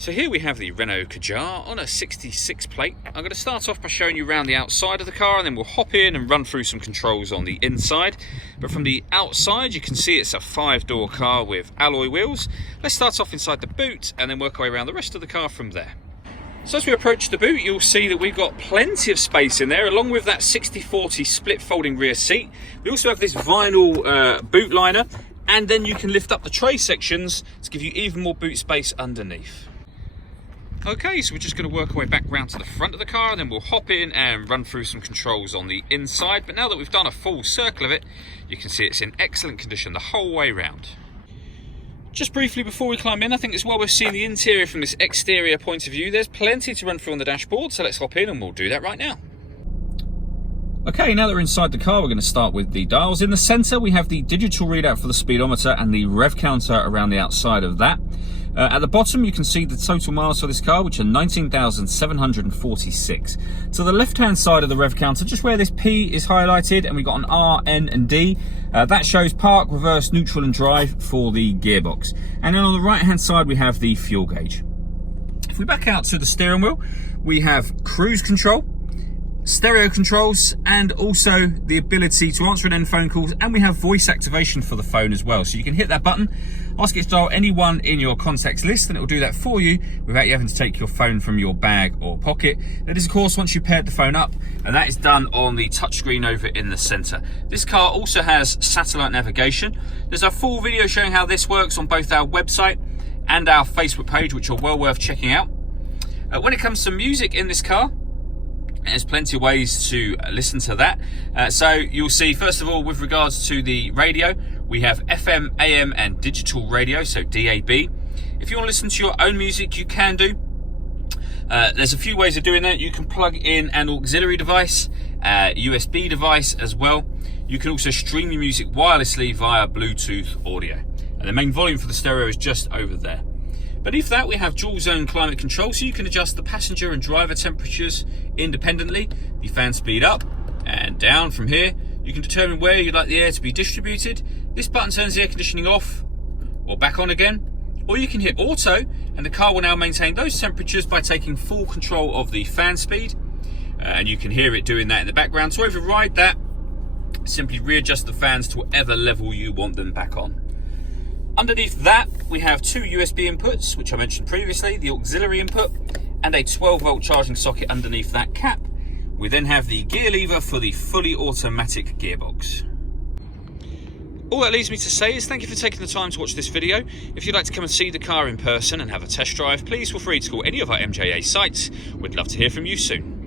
So here we have the Renault Kadjar on a 66 plate. I'm going to start off by showing you around the outside of the car, and then we'll hop in and run through some controls on the inside. But from the outside you can see it's a 5-door car with alloy wheels. Let's start off inside the boot and then work our way around the rest of the car from there. So as we approach the boot, you'll see that we've got plenty of space in there, along with that 60/40 split folding rear seat. We also have this vinyl boot liner, and then you can lift up the tray sections to give you even more boot space underneath. Okay, so we're just going to work our way back round to the front of the car, and then we'll hop in and run through some controls on the inside. But now that we've done a full circle of it, you can see it's in excellent condition the whole way round. Just briefly before we climb in, I think it's well worth seeing the interior from this exterior point of view. There's plenty to run through on the dashboard, so let's hop in and we'll do that right now. Okay, now that we're inside the car, we're going to start with the dials. In the centre, we have the digital readout for the speedometer and the rev counter around the outside of that. At the bottom, you can see the total miles for this car, which are 19,746. To the left-hand side of the rev counter, just where this P is highlighted, and we've got an R, N and D, that shows park, reverse, neutral and drive for the gearbox. And then on the right-hand side, we have the fuel gauge. If we back out to the steering wheel, we have cruise control, stereo controls, and also the ability to answer and end phone calls, and we have voice activation for the phone as well. So you can hit that button, ask it to dial anyone in your contacts list, and it will do that for you without you having to take your phone from your bag or pocket. That is, of course, once you paired the phone up, and that is done on the touchscreen over in the center. This car also has satellite navigation. There's a full video showing how this works on both our website and our Facebook page, which are well worth checking out. When it comes to music in this car, there's plenty of ways to listen to that. So you'll see, first of all, with regards to the radio, we have FM, AM and digital radio, so DAB. If you want to listen to your own music, you can do. There's a few ways of doing that. You can plug in an auxiliary device, USB device as well. You can also stream your music wirelessly via Bluetooth audio. And the main volume for the stereo is just over there. Beneath that, we have dual zone climate control, so you can adjust the passenger and driver temperatures independently. The fan speed up and down from here. You can determine where you'd like the air to be distributed. This button turns the air conditioning off or back on again. Or you can hit auto, and the car will now maintain those temperatures by taking full control of the fan speed. And you can hear it doing that in the background. To override that, simply readjust the fans to whatever level you want them back on. Underneath that, we have two USB inputs, which I mentioned previously, the auxiliary input and a 12-volt charging socket underneath that cap. We then have the gear lever for the fully automatic gearbox. All that leaves me to say is thank you for taking the time to watch this video. If you'd like to come and see the car in person and have a test drive, please feel free to call any of our MJA sites. We'd love to hear from you soon.